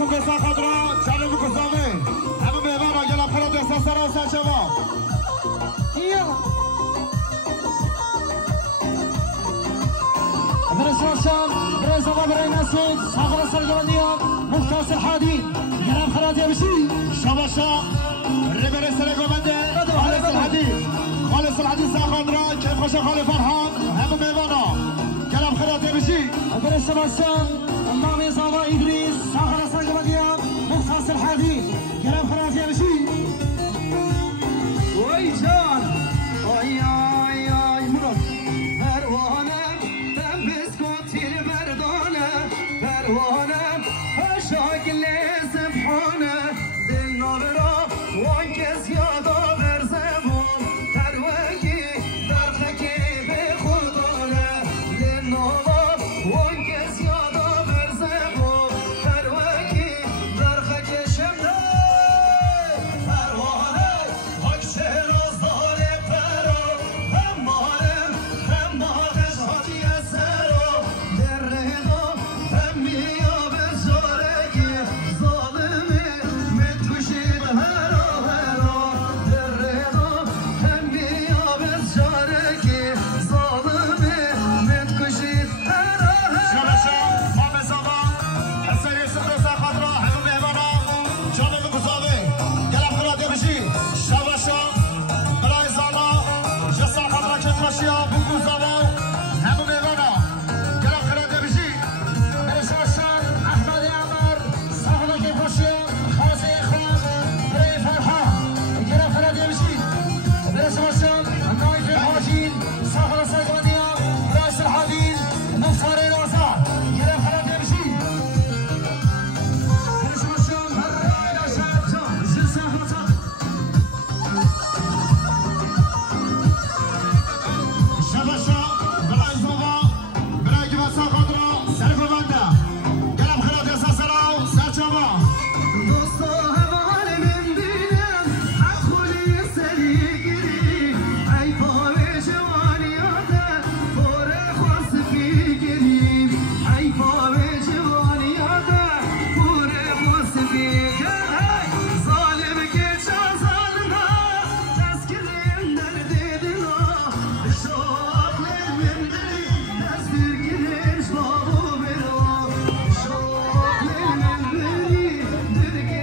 برسم دستا خضرا جانب گزامه همه میوان را گلاب خراب دستا سرا و سرچما برسوشان برسوما برای مسعود ساقل سرگرانیان مختص الحادی گلاب خراب یابشی شباشا ربر سرگومنده خالص الحدی خالص الحدی ساخدرا کیف خوش خال فرحان همه میوانا گلاب خراب یابشی برسوشان امام زاما ادریس ساقل سرگرانیان مختص الحادی گلاب خراب یابشی وای جان آی آی آی مراد پروانم من بسکوتیر مردانم پروانم شاگل سبحانه زینال را وان کس یادا بر زبون تروگی درخکی به خودانه زینالا وان کس یادا بر زبون تروگی درخکی شمده پروانه حکشه روزدار پرو همارم هم باقش حاجی سرو در رهدا هم میا بزارگی ظالمی متوشید هرا هرا در رهدا هم میا بزارگی ظالمی متوشید هرا هرا شباشا مام زاما حسین سر ساخدرا همه میوانا جانب گزامه گلاب خراب یابشی شباشا برای زاما جسا خضرا کیف خوشیا بگو زاما همه میوانا گلاب خراب یابشی برسوشان احمد عمر صاحب کیفاشیان خاص اخوان برای فرحان گلاب خراب یابشی برسوشان نایف حاجین صاحب سرگرانیان راس الحدید مختار رازا گلاب خراب یابشی برسوشان برای شبجان جلسه خطا شباشا برای زاما برای گوات ساخدرا سرگومنده گلاب خراب دستا سرا و سرچما دوستا هوال من بینم حق خولی سری گیری ای پاوی جوانیاته پر خواست بگیری ای پاوی جوانیاته پر خواست بگیری ظالم که چه ظالمه تسکرین در دیدنا شاق من بری دستیر گیرش بابو برو شاق من بری درگی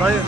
طيب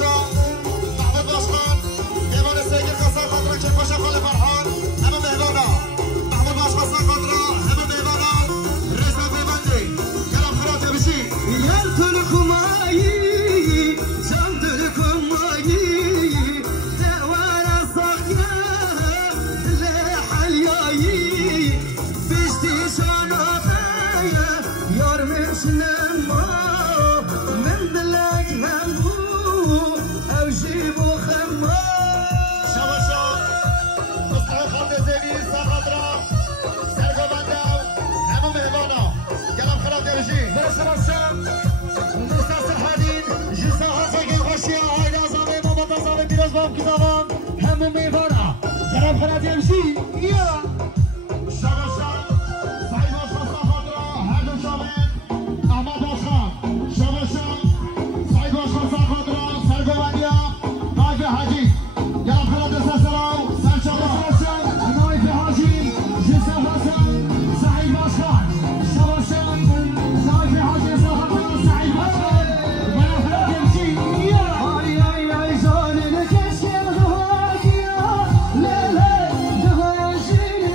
شاباشا محمود باشخان مهمان سیگیر قصه خاطره که پاشا خاله فرحان همه مهمانا محمود باشخان خاطره همه مهمانا رزا پیوندی گرم خرات بشی یار تلکمایی جان تلکمایی دوار ساقیا دل حلیایی بشتی شاناتایا یار مشنم ما من دلک همو او جیبو خما شاباشا مصطفی خالد زیدی ساخاطره سرگابنده همه مهمانا گرم خرات بشی برسرسم مستاصل حدید جسا حساقی خوشیا هایده ازامه مامد ازامه بیراز بام کتابم همه میوانا گرم خرات یمشی یا شاباشا سعید باشخان ساخاطره هر دو شامل احمد باشخان شاباشا سعید باشخان ساخاطره سرگابندیا نایف حاجی گرم خرات سسراو سرچالا نایف حاجی جسا حسن سعید باشخان شباشا نایف حاجی ساخن سعید باشخان گرم خرات یمشی یا آی آی آی جان نکشکم دهاگیا لیله دهاشین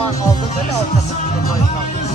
zaman aldın da ne ortasında koyuyorsun?